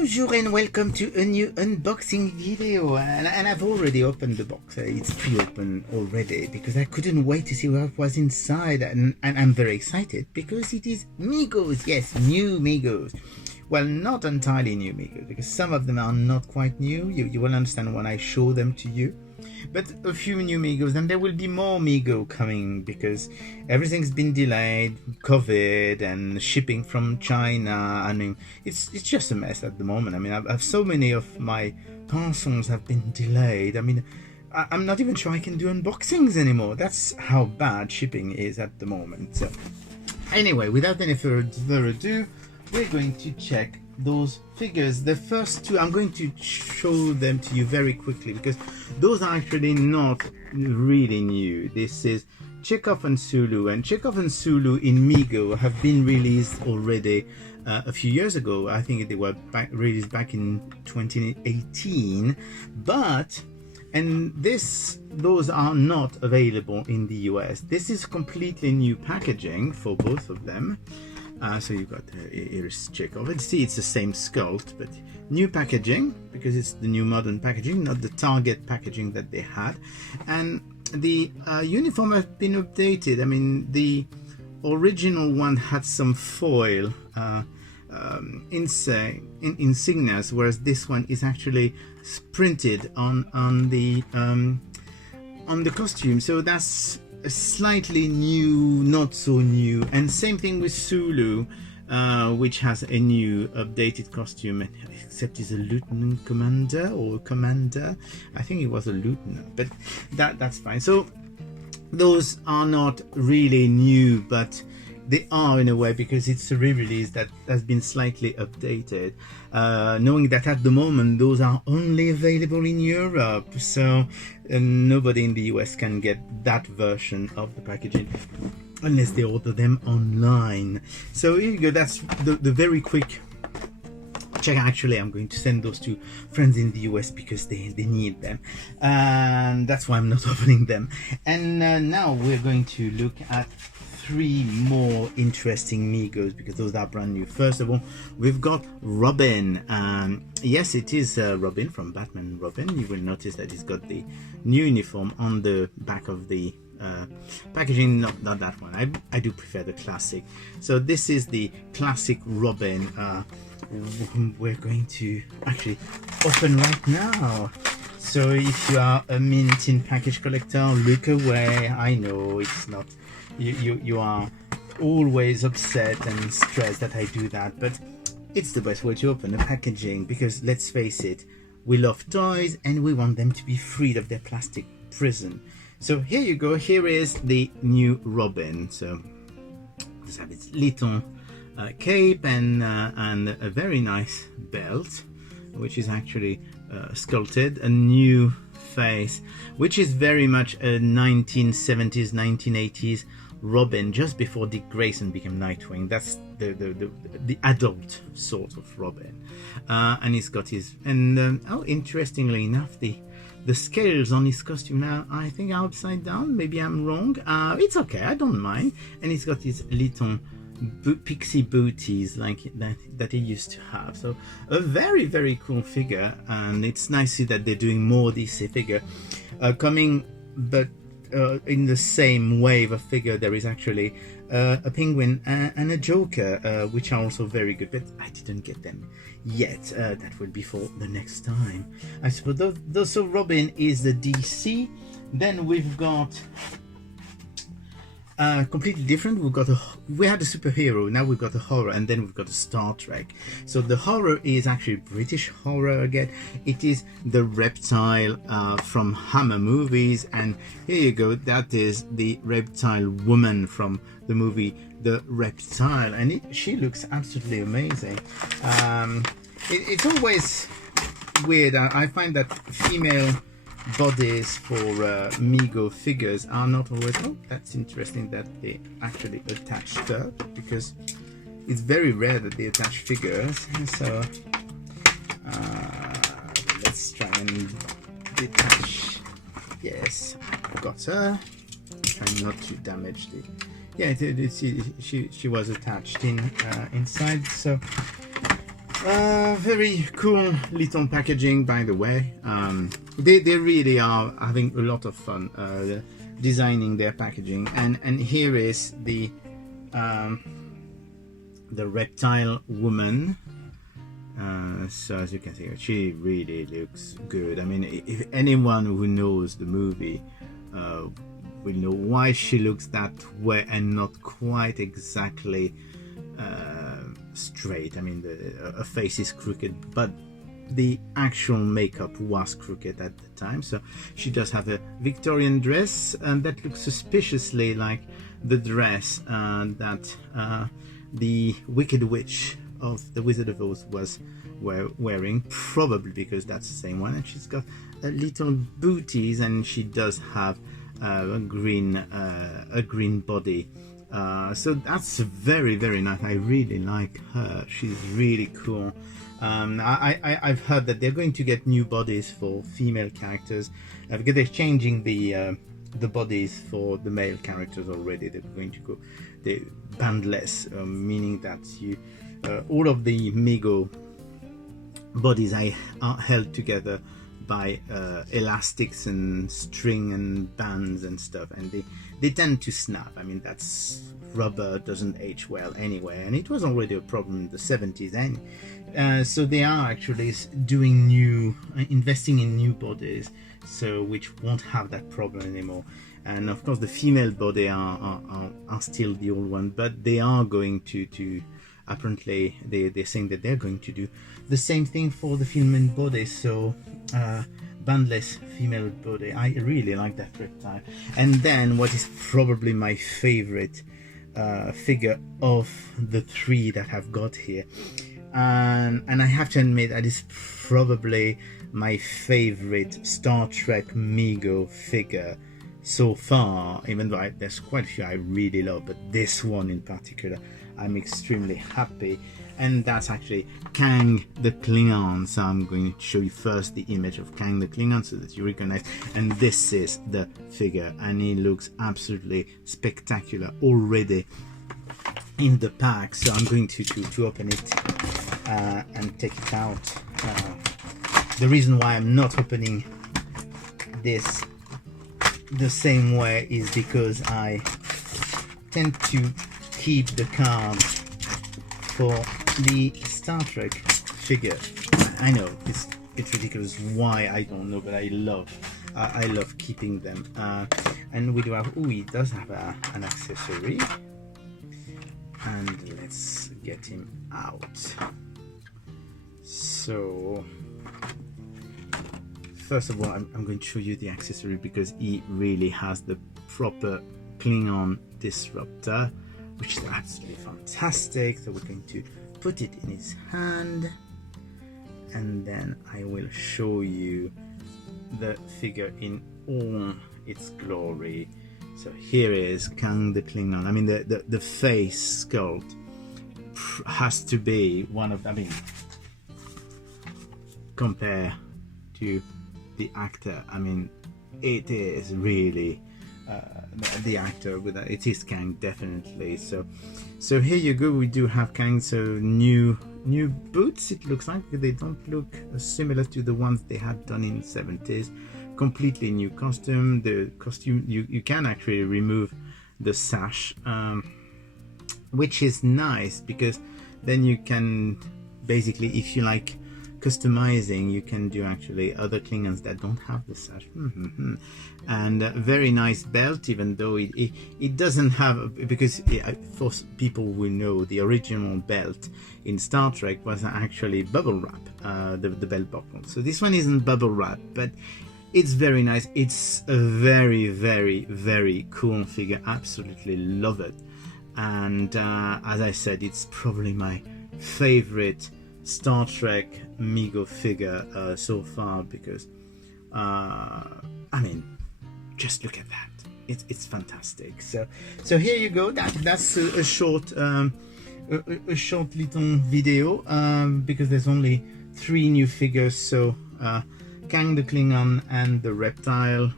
Bonjour and welcome to a new unboxing video, and I've already opened the box. It's pre-open already because I couldn't wait to see what was inside, and I'm very excited because it is Megos. Yes, new Megos. Well, not entirely new Megos because some of them are not quite new. You will understand when I show them to you. But a few new Megos, and there will be more Mego coming because everything's been delayed, COVID and shipping from China. I mean, it's just a mess at the moment. I mean, I've so many of my parcels have been delayed. I mean, I'm not even sure I can do unboxings anymore. That's how bad shipping is at the moment. So, anyway, without any further ado, we're going to check those figures. The first two, I'm going to show them to you very quickly because those are actually not really new. This is Chekov and Lt.Sulu, and Chekov and Lt.Sulu in Mego have been released already a few years ago. I think they were released back in 2018, and those are not available in the US. This is completely new packaging for both of them. So you've got here's Chekov, and see it's the same sculpt, but new packaging because it's the new modern packaging, not the Target packaging that they had. And the uniform has been updated. I mean, the original one had some foil insignias, whereas this one is actually printed on the costume. So that's slightly new, not so new. And same thing with Sulu, which has a new updated costume, except he's a lieutenant commander or commander. I think he was a lieutenant, but that's fine. So those are not really new, but they are in a way because it's a re-release that has been slightly updated, knowing that at the moment those are only available in Europe, so nobody in the US can get that version of the packaging unless they order them online. So here you go, that's the very quick check. Actually, I'm going to send those to friends in the US because they need them, and that's why I'm not opening them. And now we're going to look at three more interesting Megos because those are brand new. First of all, we've got Robin. Yes, it is Robin from Batman Robin. You will notice that he's got the new uniform on the back of the packaging. Not that one. I do prefer the classic. So this is the classic Robin. We're going to actually open right now. So if you are a mint in package collector, look away. I know it's not. You are always upset and stressed that I do that, but it's the best way to open a packaging because let's face it, we love toys and we want them to be freed of their plastic prison. So here you go. Here is the new Robin. So this has its little cape and a very nice belt, which is actually sculpted. A new face, which is very much a 1970s 1980s Robin, just before Dick Grayson became Nightwing. That's the adult sort of Robin, and he's got his oh, interestingly enough, the scales on his costume now I think are upside down. Maybe I'm wrong. It's okay, I don't mind. And he's got his little pixie booties like that he used to have. So a very, very cool figure, and it's nice to see that they're doing more DC figure coming, but in the same wave of figure there is actually a penguin and a Joker, which are also very good, but I didn't get them yet. That will be for the next time, I suppose. So Robin is the DC. Then we've got completely different. We had a superhero, now we've got a horror, and then we've got a Star Trek. So the horror is actually British horror again. It is the Reptile from Hammer movies, and here you go, that is the Reptile woman from the movie The Reptile, and she looks absolutely amazing. It's always weird. I find that female bodies for Mego figures are not always. Oh, that's interesting that they actually attach stuff, because it's very rare that they attach figures. So let's try and detach. Yes, I've got her. Trying not to damage the. Yeah, she was attached inside. So Very cool little packaging, by the way. They really are having a lot of fun designing their packaging. And here is the reptile woman. So as you can see, she really looks good. I mean, if anyone who knows the movie will know why she looks that way and not quite exactly straight. I mean, her face is crooked, but the actual makeup was crooked at the time. So she does have a Victorian dress, and that looks suspiciously like the dress that the Wicked Witch of the Wizard of Oz was wearing, probably because that's the same one. And she's got little booties, and she does have a green body. So that's very, very nice. I really like her. She's really cool. I've heard that they're going to get new bodies for female characters because they're changing the bodies for the male characters already. They're going to go the bandless, meaning that you all of the Mego bodies are held together by elastics and string and bands and stuff, and they tend to snap. I mean, that's rubber doesn't age well anyway, and it was already a problem in the 70s. And so they are actually doing investing in new bodies, so which won't have that problem anymore. And of course, the female body are still the old one, but they are going to apparently they're saying that they're going to do the same thing for the female body. So bandless female body. I really like that reptile. And then what is probably my favorite figure of the three that I've got here, and I have to admit that is probably my favorite Star Trek Mego figure so far, even though there's quite a few I really love, but this one in particular I'm extremely happy. And that's actually Kang the Klingon. So I'm going to show you first the image of Kang the Klingon so that you recognize. And this is the figure, and he looks absolutely spectacular already in the pack. So I'm going to open it and take it out. The reason why I'm not opening this the same way is because I tend to keep the card for the Star Trek figure. I know it's ridiculous why, I don't know, but I love keeping them. And we do have, he does have an accessory, and let's get him out. So first of all, I'm going to show you the accessory because he really has the proper Klingon disruptor, which is absolutely fantastic. So we're going to put it in his hand, and then I will show you the figure in all its glory. So here is Kang the Klingon. I mean, the face sculpt has to be one of, I mean, compare to the actor, I mean, it is really the actor with it is Kang, definitely. So here you go. We do have Kang. So new boots, it looks like. They don't look similar to the ones they had done in the 70s. Completely new costume. The costume, you can actually remove the sash, which is nice because then you can basically, if you like customizing, you can do actually other Klingons that don't have the sash. And a very nice belt, even though it doesn't have, because for people who know, the original belt in Star Trek was actually bubble wrap, the belt buckle. So this one isn't bubble wrap, but it's very nice. It's a very, very, very cool figure. Absolutely love it. And as I said, it's probably my favorite Star Trek Mego figure so far, because I mean, just look at that. It's fantastic. So here you go. That's a short a short little video because there's only 3 new figures. So Kang the Klingon and the Reptile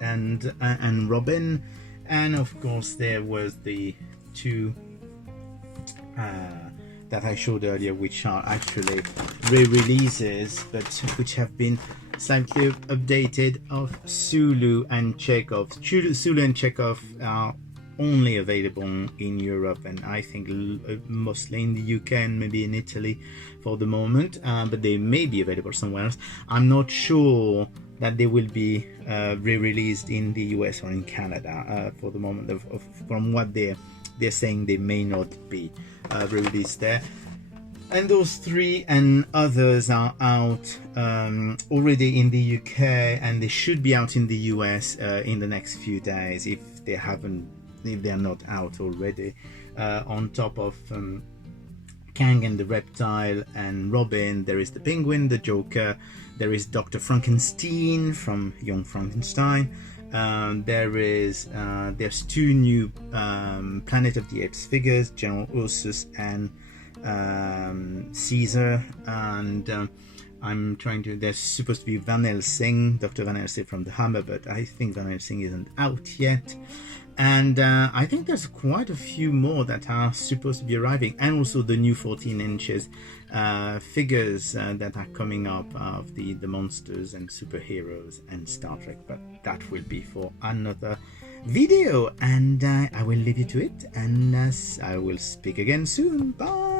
and Robin, and of course there was the that I showed earlier, which are actually re-releases, but which have been slightly updated, of Sulu and Chekov. Sulu and Chekov are only available in Europe, and I think mostly in the UK and maybe in Italy for the moment, but they may be available somewhere else. I'm not sure that they will be re-released in the US or in Canada for the moment. From what they're saying, they may not be re-released there. And those 3 and others are out already in the UK, and they should be out in the US in the next few days if they're not out already. On top of Kang and the Reptile and Robin, there is the Penguin, the Joker, there is Dr. Frankenstein from Young Frankenstein. There's 2 new Planet of the Apes figures, General Ursus and Caesar, and I'm trying to. There's supposed to be Van Helsing, Dr. Van Helsing from the Hammer, but I think Van Helsing isn't out yet. And I think there's quite a few more that are supposed to be arriving, and also the new 14 inches figures that are coming up of the monsters and superheroes and Star Trek. But that will be for another video, and I will leave you to it, and I will speak again soon. Bye.